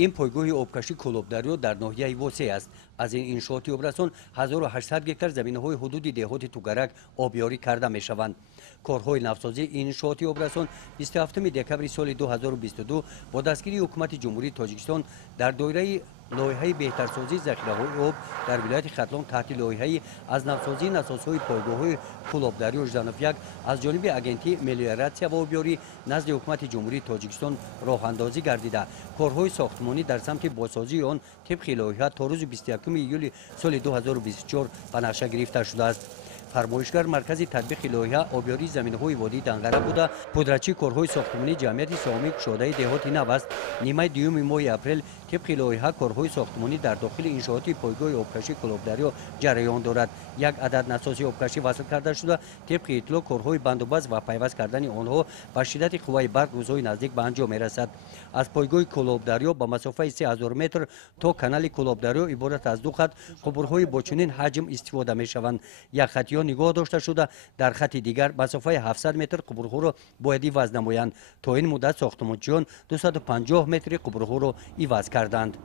این پایگاه обкаши کلوبدریو در ناحیه وسیع است. از این انشاءات обрасон 1800 گکتار زمین‌های حدود دهات توگرک обёри карда мешаванд. корхои нафсозии این انشاءات обрасон 27 دکامبر سال 2022 با دستگیری حکومت جمهوری تاجیکستان در دایره لایحه بهترسازی ذخیره‌های آب در ولایت ختلان تحت لایحه азнавсозии اساس‌های پایگاه‌های کلوبدریو ژانفیک از جانب اگنتی ملیوراسیا و обёри نزد حکومت جمهوری تاجیکستان راه اندازی گردیده. کارهای ساختمانی در سمت بازسازی آن طبق لایحه تا روز 21 ایول سال 2024 به نقشه گرفته شده است. فرمایشگر مرکز تطبیق لایحه обёри заминхои وادی دنقره بوده. پودرچی کارهای ساختمانی جمعیت سهامی گشاده دهات نو است. نیمه دوم ماه اپریل طبق لایحه کارهای ساختمانی در داخل انشاءات پایگاه обкаши کلوبدریو جریان دارد. یک عدد نساسی обкаши وصل کرده شده. طبق اطلاع کارهای بندوبست و پیوست کردن آنها با شدت قوه برق روزهای نزدیک به انجام میرسد. از پایگاه کلوبدریو با مسافت 3000 متر تا کانال کلوبدریو عبارت از دو خط قبرهای با چنین حجم استفاده میشوند. یک خط نگاه داشته شده، در خط دیگر مسافت 700 متر قبرها را باید عوض نمایند. تا این مدت ساختمانچیان 250 متر قبرها را عوض کردند.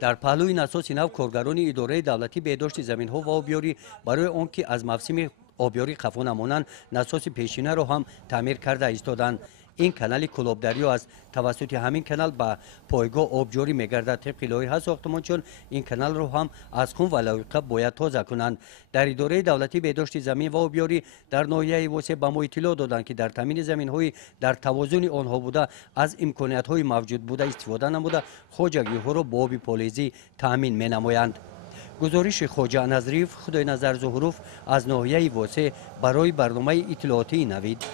در پهلوی اساس نو کارگران اداره دولتی بهداشت زمین‌ها و обёри برای آنکه از موسم обёри خفا نمانند نساس پیشینه را هم تعمیر کرده ایستادند. این کانال کلوبدریو است. توسط همین کانال به پایگاه آب جاری می‌گردد. طبق لایحه ساختمانچیان این کانال را هم از خون و لایقه باید تازه کنند. در اداره دولتی بهداشت زمین و обёри در ناحیه وسیع به ما اطلاع دادند که در تامین زمین‌های در توازن آنها بوده از امکانیت‌های موجود بوده استفاده نموده خواجگی‌ها را با آب پالیزی تامین می‌نمایند. گزارش خواجه نظریف خدای نظر ظهروف از ناحیه وسیع برای برنامه اطلاعاتی نوید.